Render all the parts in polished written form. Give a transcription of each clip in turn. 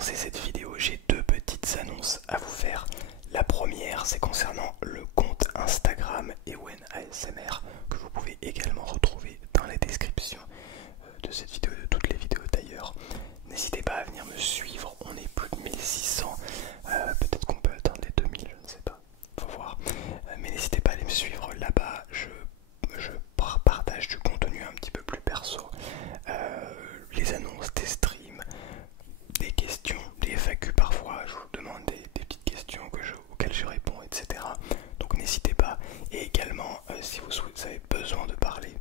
commencer cette vidéo, j'ai deux petites annonces à vous faire. La première, c'est concernant le compte Instagram Ewen ASMR que vous pouvez également retrouver dans la description de cette vidéo, de toutes les vidéos d'ailleurs. N'hésitez pas à venir me suivre, on est plus de 1600, peut-être qu'on peut atteindre les 2000, je ne sais pas, faut voir. Mais n'hésitez pas à aller me suivre là-bas, je partage du contenu un petit peu plus perso, les annonces des streams, des questions, des FAQ parfois, je vous demande des petites questions auxquelles je réponds, etc. Donc n'hésitez pas, et également si vous avez besoin de parler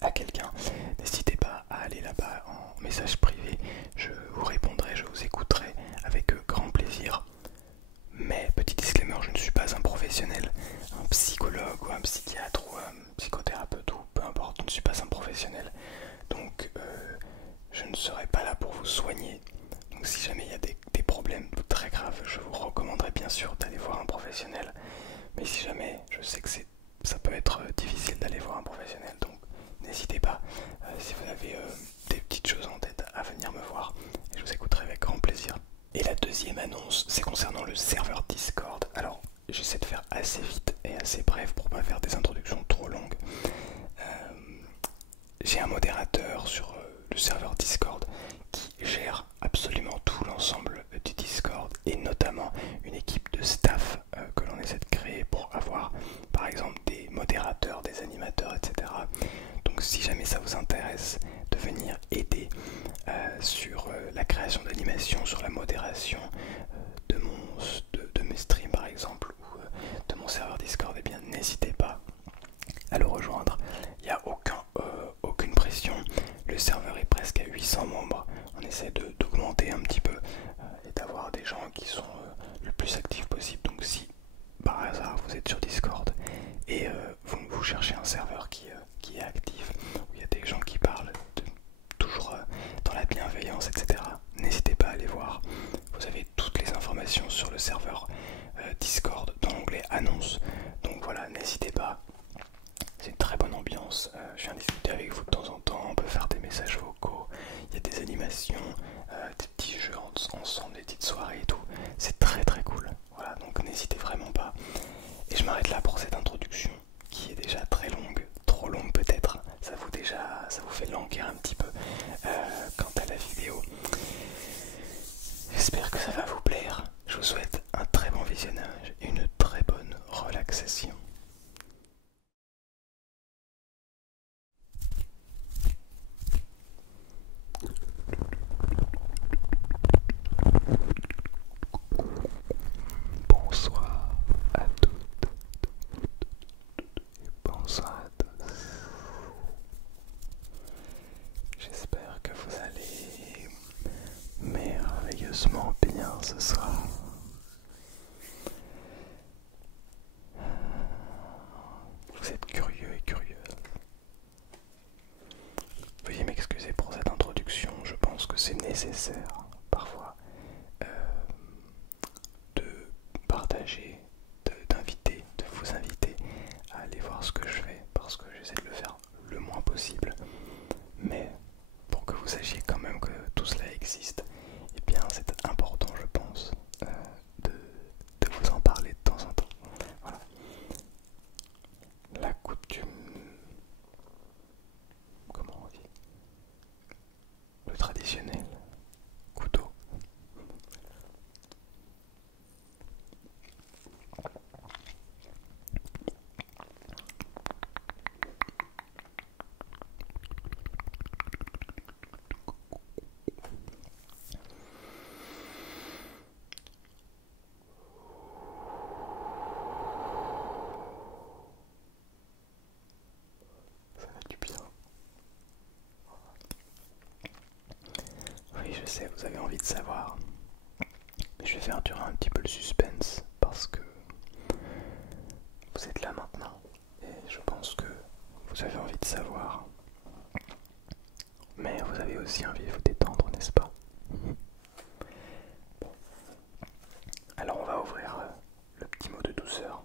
à quelqu'un, n'hésitez pas à aller là-bas en message privé, je vous répondrai, je vous écouterai avec grand plaisir. Mais petit disclaimer, je ne suis pas un professionnel, un psychologue ou un psychiatre ou un psychothérapeute ou peu importe, je ne suis pas un professionnel, donc je ne serai pas là pour vous soigner. Donc si jamais il y a des problèmes très graves, je vous recommanderais bien sûr d'aller voir un professionnel. Mais si jamais, je sais que ça peut être difficile d'aller voir un professionnel, donc n'hésitez pas, si vous avez des petites choses en tête, à venir me voir et je vous écouterai avec grand plaisir. Et la deuxième annonce, c'est concernant le serveur Discord. Alors, j'essaie de faire assez vite et assez bref pour pas faire des introductions trop longues. J'ai un modérateur sur le serveur Discord qui gère absolument tout l'ensemble du Discord et notamment une équipe de staff que l'on essaie de créer pour avoir par exemple des modérateurs, des animateurs, etc. Donc si jamais ça vous intéresse de venir aider sur la création d'animations, sur la modération de mes streams par exemple ou de mon serveur Discord, eh bien n'hésitez pas à le rejoindre. Il n'y a aucune pression, le serveur est presque à 800 membres, on essaie d'augmenter un petit peu et d'avoir des gens qui sont le plus actifs possible. Donc si par hasard vous êtes sur Discord et vous cherchez un serveur qui est actif, où il y a des gens qui parlent toujours dans la bienveillance, etc., n'hésitez pas à aller voir. Vous avez toutes les informations sur le serveur Discord dans l'onglet annonce. Donc voilà, n'hésitez pas. C'est une très bonne ambiance, je viens discuter avec vous de temps en temps, on peut faire des messages vocaux, il y a des animations, des petits jeux ensemble, des petites soirées et tout. C'est très très cool. Voilà, donc n'hésitez vraiment pas. Et je m'arrête là pour cette introduction qui est déjà très longue, trop longue peut-être. Ça vous fait languir un petit peu quant à la vidéo. J'espère que ça va vous plaire. Je vous souhaite un très bon visionnage et une très bonne relaxation. Bonsoir à toutes et bonsoir à tous. J'espère que vous allez merveilleusement bien ce soir. Vous êtes curieux et curieuses. Veuillez m'excuser pour cette introduction, je pense que c'est nécessaire parfois de partager, d'inviter, de vous inviter à aller voir ce que je fais parce que j'essaie de le faire le moins possible. Mais pour que vous sachiez quand même que tout cela existe, eh bien c'est important je pense de vous en parler de temps en temps. Voilà. La coutume, comment on dit, le traditionnel couteau. Ça fait du bien. Oui, je sais, vous avez envie de savoir. Mais je vais faire durer un petit peu le suspense parce que vous êtes là maintenant et je pense que vous avez envie de savoir. Mais vous avez aussi envie de vous détendre, n'est-ce pas? Bon. Alors on va ouvrir le petit mot de douceur.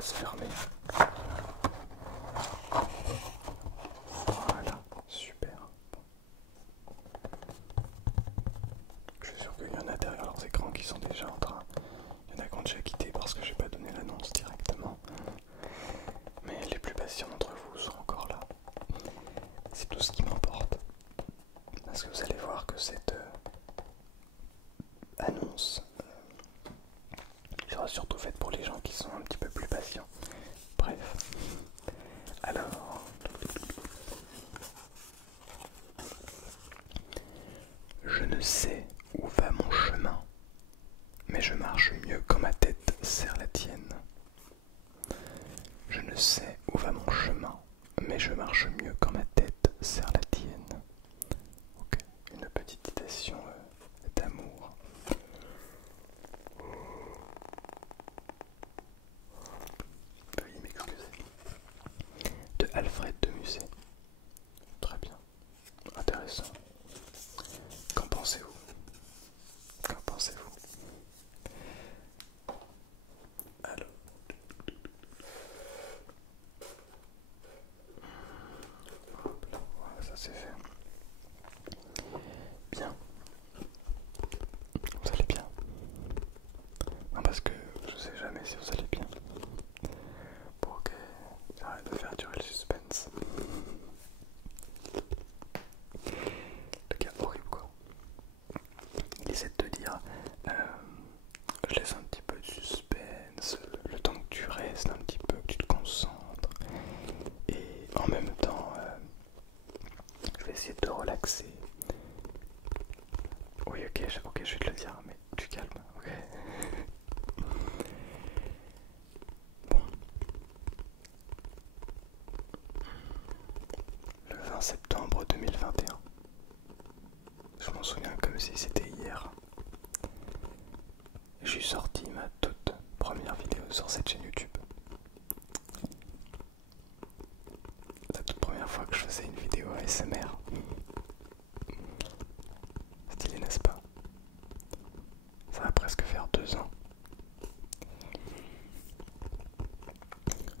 va se fermer. Voilà, super. Je suis sûr qu'il y en a derrière leurs écrans qui sont déjà en train. Il y en a qui ont déjà quitté parce que j'ai pas donné l'annonce directement. Mais les plus patients d'entre vous sont encore là. C'est tout ce qui m'importe. Parce que vous allez voir que cette annonce sera surtout faite pour les gens qui sont un petit peu plus patients. Bref. Alors, je ne sais où va mon chemin, mais je marche mieux quand ma tête serre la tienne. Je ne sais où va mon chemin, mais je marche mieux quand ma tête serre la tienne. Ok, une petite citation d'amour. Veuillez m'excuser. De Alfred de Musset. Très bien. Intéressant. Qu'en pensez-vous? Qu'en pensez-vous? Alors. Voilà, ça c'est fait. Bien. Vous allez bien? Non, parce que je sais jamais si vous allez bien. Pour que j'arrête de faire durer le suspense. Le gars horrible quoi. Il essaie de te dire je laisse un petit peu de suspense, le temps que tu restes un petit peu, que tu te concentres. Et en même temps, je vais essayer de te relaxer. Oui, ok, je vais te le dire, mais tu calmes, ok. Bon. Le 20 septembre 2021. Je m'en souviens comme si c'était hier. J'ai sorti ma toute première vidéo sur cette chaîne YouTube. La toute première fois que je faisais une vidéo ASMR. Stylé, n'est-ce pas? Ça va presque faire 2 ans.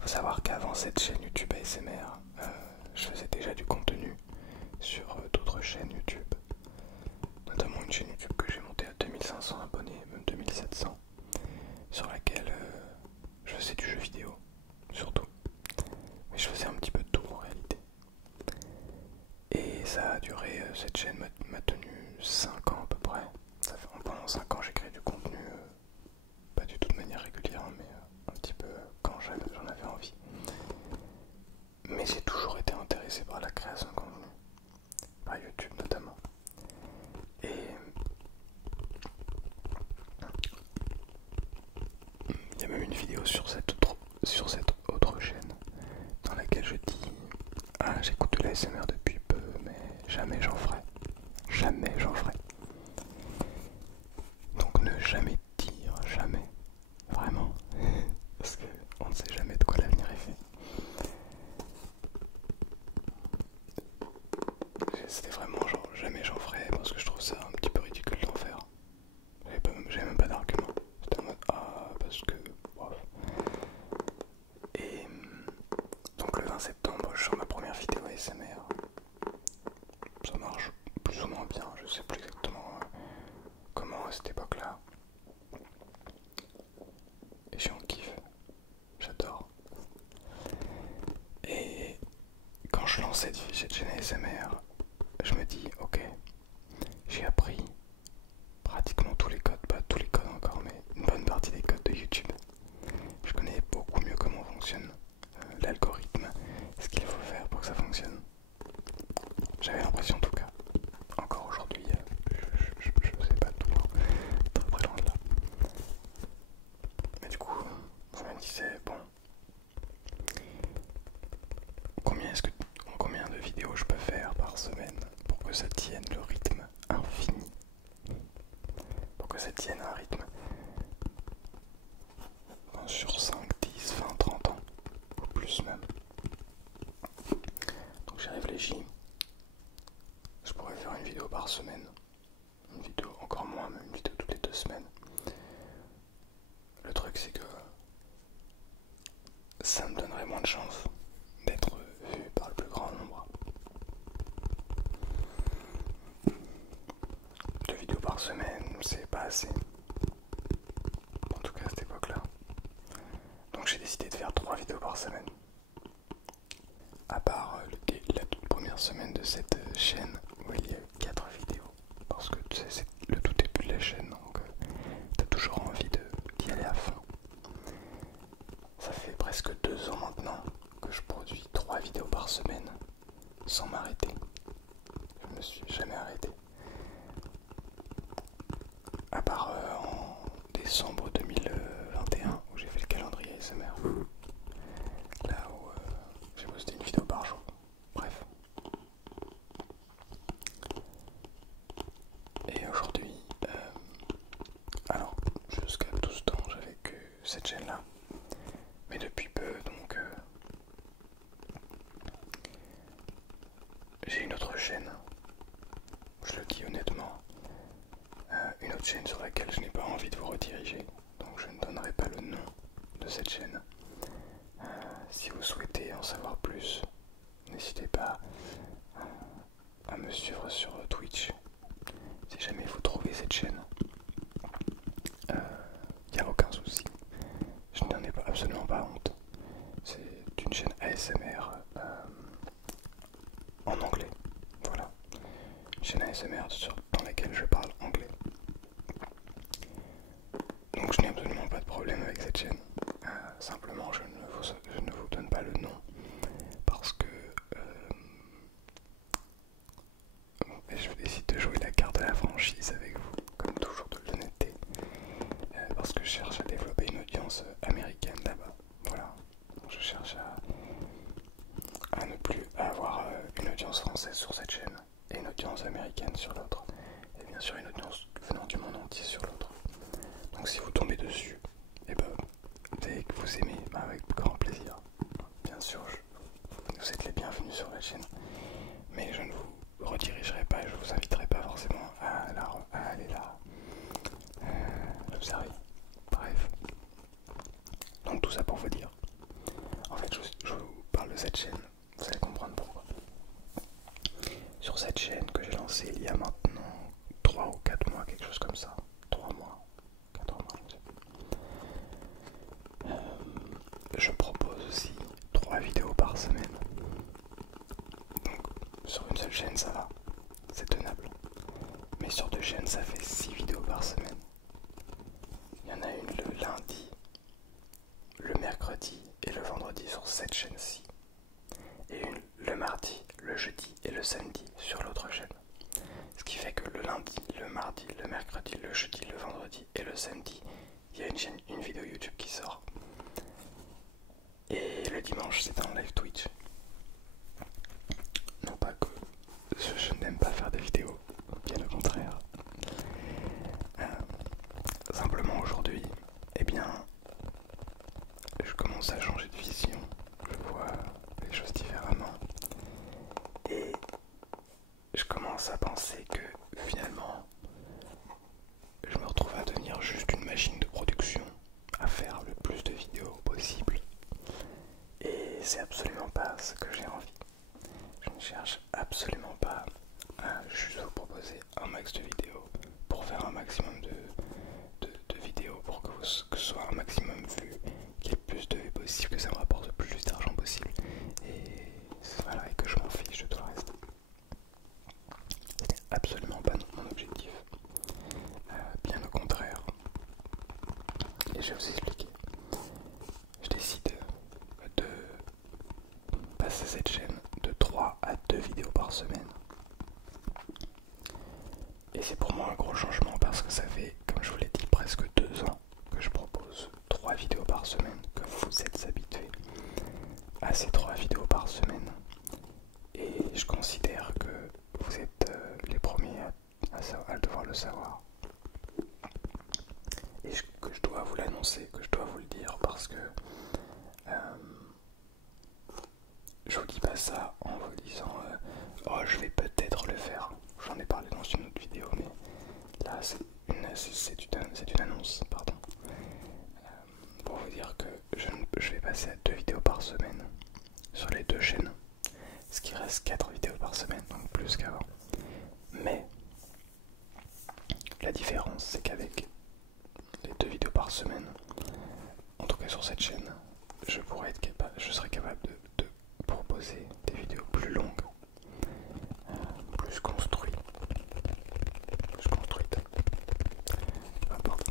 Faut savoir qu'avant cette chaîne YouTube ASMR, je faisais déjà du contenu sur d'autres chaînes YouTube. Notamment une chaîne YouTube que j'ai montée à 2500 abonnés, même 2700. Sur laquelle je faisais du jeu vidéo, surtout. Mais je faisais un petit peu de tout en réalité. Et ça a duré, cette chaîne m'a tenu 5 ans à peu près. Pendant 5 ans j'ai créé du contenu, pas du tout de manière régulière, mais un petit peu quand j'en avais envie. Mais j'ai toujours été intéressé par la création de contenu, par YouTube notamment. Et il y a même une vidéo sur cette autre chaîne dans laquelle je dis j'écoute de l'ASMR depuis peu, mais jamais j'en ferai. Jamais j'en ferai. Donc ne jamais dire jamais. Vraiment. Parce qu'on ne sait jamais de quoi l'avenir est fait. C'était vraiment genre jamais j'en ferai parce que je trouve ça un petit peu ridicule d'en faire. J'avais même pas d'argument. C'était en mode parce que bref. Et donc le 20 septembre je sors ma première vidéo ASMR. Ça marche plus ou moins bien, je sais plus exactement comment à cette époque là. Et j'en kiffe. J'adore. Et quand je lance cette chaîne ASMR, je me dis ok, j'ai appris pratiquement tous les codes, pas tous les codes encore, mais une bonne partie des codes de YouTube. Je connais beaucoup mieux comment fonctionne l'algorithme, ce qu'il faut faire pour que ça fonctionne. J'avais l'impression en tout cas. Encore aujourd'hui, je sais pas tout, très loin de là. Mais du coup, je me disais, bon, combien de vidéos je peux faire par semaine pour que ça tienne le rythme infini, pour que ça tienne un rythme sur 5, 10, 20, 30 ans, ou plus même. Donc j'ai réfléchi, je pourrais faire une vidéo par semaine, une vidéo encore moins, même une vidéo toutes les 2 semaines. Le truc c'est que ça me donnerait moins de chance d'être vu par le plus grand nombre. 2 vidéos par semaine, c'est pas assez. En tout cas à cette époque-là. Donc j'ai décidé de faire 3 vidéos par semaine. À part la toute première semaine de cette chaîne où il y a 4 vidéos. Parce que c'est le tout début de la chaîne, donc t'as toujours envie d'y aller à fond. Ça fait presque 2 ans maintenant que je produis 3 vidéos par semaine sans m'arrêter. Je me suis jamais arrêté. À part en décembre 2021 où j'ai fait le calendrier ASMR. Là où j'ai posté une vidéo par jour. Bref. Et aujourd'hui, alors jusqu'à tout ce temps j'avais que cette chaîne là. Mais depuis peu donc j'ai une autre chaîne. Je le dis honnêtement. Une autre chaîne sur laquelle je n'ai pas envie de vous rediriger. Donc je ne donnerai pas le nom de cette chaîne. Si vous souhaitez en savoir plus, n'hésitez pas à me suivre sur Twitch. Si jamais vous trouvez cette chaîne, il n'y a aucun souci. Je n'en ai absolument pas honte. C'est une chaîne ASMR en anglais. Voilà. Une chaîne ASMR dans laquelle je parle anglais. Donc je n'ai absolument pas de problème avec cette chaîne. Simplement je ne vous donne pas le nom parce que je décide de jouer la carte de la franchise avec vous, comme toujours de l'honnêteté, parce que je cherche à développer une audience américaine là-bas. Voilà, je cherche à ne plus avoir une audience française sur cette chaîne et une audience américaine sur l'autre, et bien sûr une audience venant du monde entier sur l'autre. Donc si vous tombez dessus, et ben dès que vous aimez, avec grand plaisir. Bien sûr, vous êtes les bienvenus sur la chaîne, mais je ne vous redirigerai pas, je vous inviterai pas forcément à aller là, l'observer. Bref. Donc tout ça pour vous dire. En fait, je vous parle de cette chaîne, vous allez comprendre pourquoi. Sur cette chaîne que j'ai lancée il y a maintenant 3 ou 4 mois, quelque chose comme ça. 3 mois, 4 mois, je ne sais plus. Je propose aussi 3 vidéos par semaine. Donc sur une seule chaîne ça va, c'est tenable. Mais sur 2 chaînes ça fait 6 vidéos par semaine. Il y en a une le lundi, le mercredi et le vendredi sur cette chaîne-ci. Et une le mardi, le jeudi et le samedi sur l'autre chaîne. Ce qui fait que le lundi, le mardi, le mercredi, le jeudi, le vendredi et le samedi, il y a une vidéo YouTube qui sort. Et le dimanche c'est un live Twitch. Non pas que je n'aime pas faire des vidéos, bien au contraire. Simplement aujourd'hui, eh bien, je commence à changer de vision. Je vois les choses différemment. Et je commence à penser que finalement, je me retrouve à devenir juste une machine de production, à faire le plus de vidéos possible. Et c'est absolument pas ce que j'ai envie. Je ne cherche absolument pas à juste vous proposer un max de vidéos pour faire un maximum de vidéos pour que ce soit un maximum vu, qu'il y ait le plus de vues possible, que ça me rapporte le plus d'argent possible. Et voilà, et que je m'en fiche de tout le reste. C'est absolument pas mon objectif. Bien au contraire. Et je vais vous expliquer. Je décide de passer cette chaîne de 3 à 2 vidéos par semaine. Et c'est pour moi un gros changement parce que ça fait, comme je vous l'ai dit, presque 2 ans que je propose 3 vidéos par semaine, que vous êtes habitués à ces 3 vidéos par semaine. Et je considère que vous êtes les premiers à devoir le savoir. Et que je dois vous l'annoncer, que je dois vous le dire parce que je vous dis pas ça en vous disant oh je vais peut-être le faire. J'en ai parlé dans une autre vidéo, mais là c'est une annonce, pardon. Pour vous dire que je vais passer à 2 vidéos par semaine sur les deux chaînes, ce qui reste 4 vidéos par semaine, donc plus qu'avant. Mais la différence, c'est qu'avec les 2 vidéos par semaine, en tout cas sur cette chaîne, je serais capable de proposer des vidéos plus longues, plus construites, peu importe.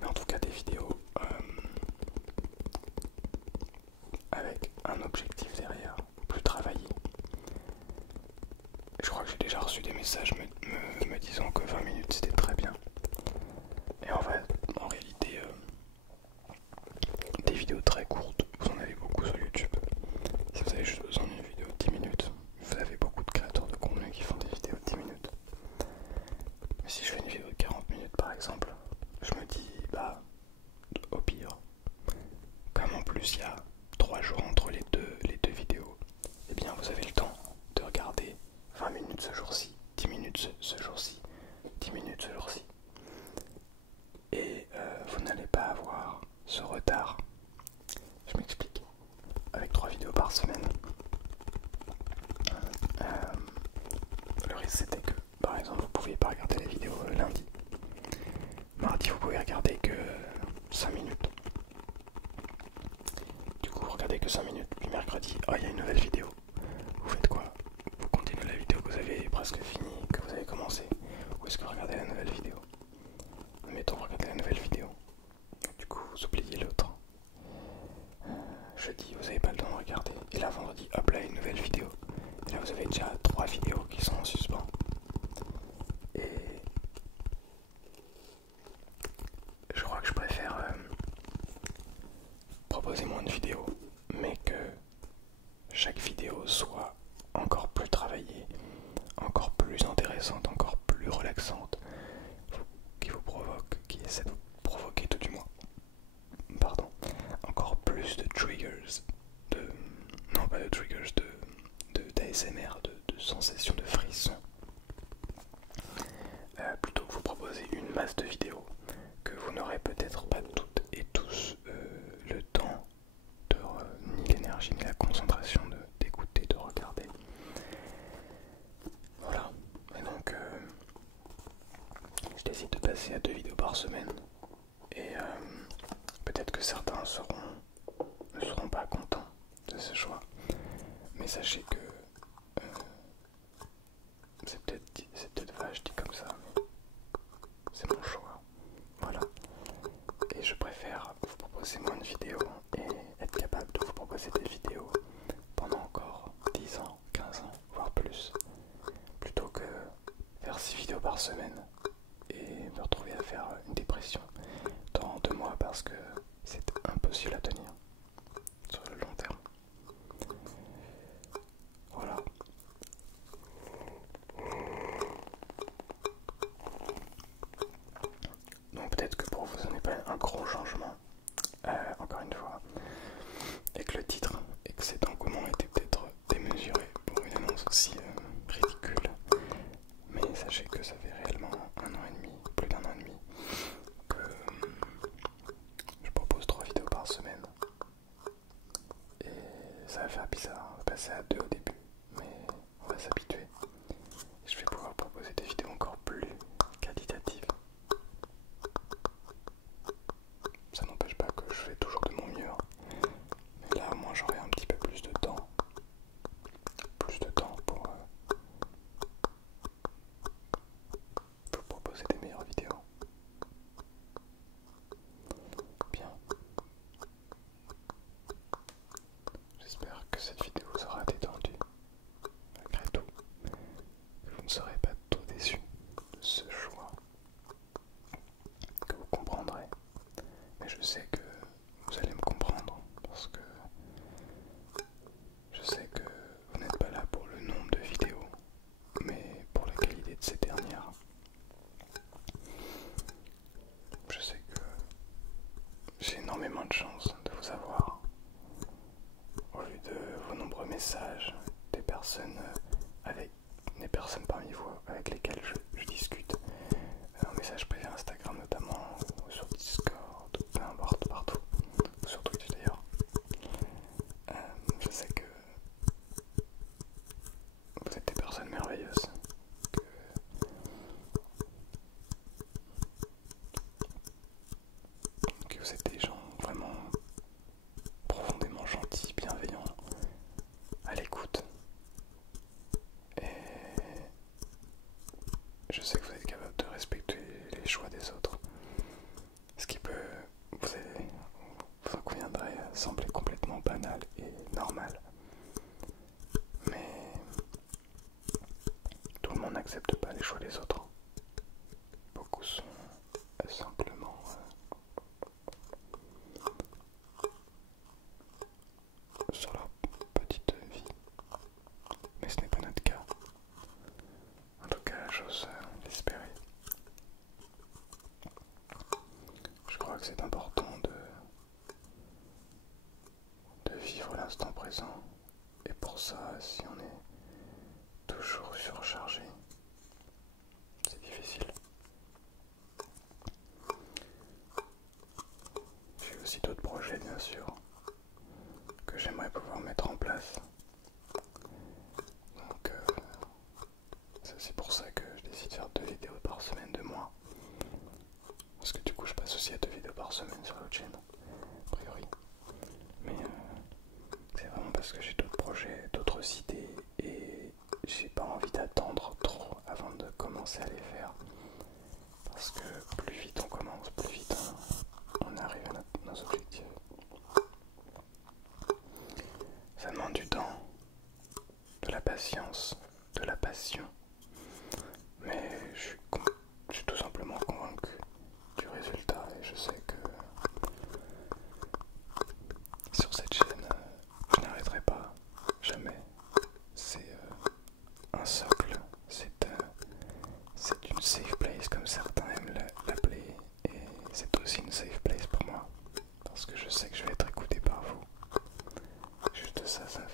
Mais en tout cas des vidéos avec un objectif derrière, plus travaillé. Je crois que j'ai déjà reçu des messages me disant que 20 minutes c'était très bien. Et en fait, en réalité, des vidéos très courtes, vous en avez beaucoup sur YouTube. Si vous avez juste besoin d'une vidéo de 10 minutes, vous avez beaucoup de créateurs de contenu qui font des vidéos de 10 minutes. Mais si je fais une vidéo de 40 minutes par exemple, je me dis, bah, au pire, comme en plus il y a 3 jours entre les deux vidéos, eh bien vous avez le temps de regarder 20 minutes ce jour-ci, 10 minutes ce jour-ci, 10 minutes ce jour-ci. Et vous n'allez pas avoir ce retard. Je m'explique. Avec 3 vidéos par semaine, le risque c'était que, par exemple, vous ne pouviez pas regarder les vidéos le lundi. Mardi, vous pouvez regarder que 5 minutes. Du coup, vous regardez que 5 minutes. Puis mercredi, oh, il y a une nouvelle vidéo. Vous faites quoi? Vous continuez la vidéo que vous avez presque finie, que vous avez commencé. Ou est-ce que vous regardez la nouvelle vidéo? Admettons, vous regardez la nouvelle vidéo. Du coup, vous oubliez l'autre. Jeudi, vous n'avez pas le temps de regarder. Et là, vendredi, hop là, une nouvelle vidéo. Et là, vous avez déjà 3 vidéos qui sont en suspens. Et je crois que je préfère proposer moins de vidéos, mais que chaque vidéo soit encore plus travaillée, encore plus intéressante, encore plus relaxante, qui vous provoque, qui essaie de vous provoquer tout du moins. Pardon, encore plus de triggers, non pas de triggers, d'ASMR, de sensations de frisson, plutôt que vous proposer une masse de vidéos que vous n'aurez peut-être pas toutes et tous le temps, ni l'énergie, ni la concentration d'écouter, de regarder. Voilà, et donc je décide de passer à 2 vidéos par semaine, et peut-être que certains ne seront pas contents de ce choix, mais sachez que c'est peut-être vache dit comme ça, mais c'est mon choix, voilà. Et je préfère vous proposer moins de vidéos et être capable de vous proposer des vidéos pendant encore 10 ans, 15 ans, voire plus, plutôt que faire 6 vidéos par semaine et me retrouver à faire une dépression dans 2 mois parce que c'est impossible à tenir sur le long terme. Voilà. Donc peut-être que pour vous ce n'est pas un gros changement, encore une fois, et que le titre et que cet engouement était peut-être démesuré pour une annonce aussi ridicule, mais sachez que ça fait réellement 1 an et demi, plus d'1 an et demi, que je propose 3 vidéos par semaine, et ça va faire bizarre, on va passer à 2 au début, mais on va s'habituer. Je vais pouvoir proposer des vidéos encore plus qualitatives. Ça n'empêche pas que je fais toujours de mon mieux, mais là au moins j'aurai un petit peu plus de temps pour vous proposer des meilleures vidéos. Bien. J'espère que cette vidéo vous aura détendu, malgré tout, que vous ne serez pas trop déçus de ce choix, que vous comprendrez. Mais je sais que vous allez me comprendre parce que je sais que vous n'êtes pas là pour le nombre de vidéos, mais pour la qualité de ces dernières. Je sais que j'ai énormément de chance de vous avoir au vu de vos nombreux messages, des personnes parmi vous avec lesquelles je discute, en message privé Instagram notamment, ou sur Discord, peu importe, partout, ou sur Twitch d'ailleurs. normal. Mais tout le monde n'accepte pas les choix des autres. Beaucoup sont simplement sur leur petite vie. Mais ce n'est pas notre cas. En tout cas, j'ose l'espérer. Je crois que c'est important de vivre l'instant présent. Et pour ça, si on est toujours surchargé, c'est difficile. J'ai aussi d'autres projets, bien sûr, que j'aimerais pouvoir mettre en place. Donc, c'est pour ça que je décide de faire 2 vidéos par semaine de moins. Parce que du coup, je passe aussi à 2 vidéos par semaine sur l'autre chaîne, a priori. Mais c'est vraiment parce que j'ai d'autres projets, d'autres idées, et j'ai pas envie d'attendre trop avant de commencer à les faire. Parce que plus vite on commence, plus vite on arrive à nos objectifs. Ça demande du temps, de la patience, de la passion. Mais je suis tout simplement convaincu du résultat et je sais que sur cette chaîne, je n'arrêterai pas, jamais. C'est un socle, c'est une safe place comme certains aiment l'appeler, et c'est aussi une safe place pour moi parce que je sais que je vais être écouté par vous. Juste ça, ça me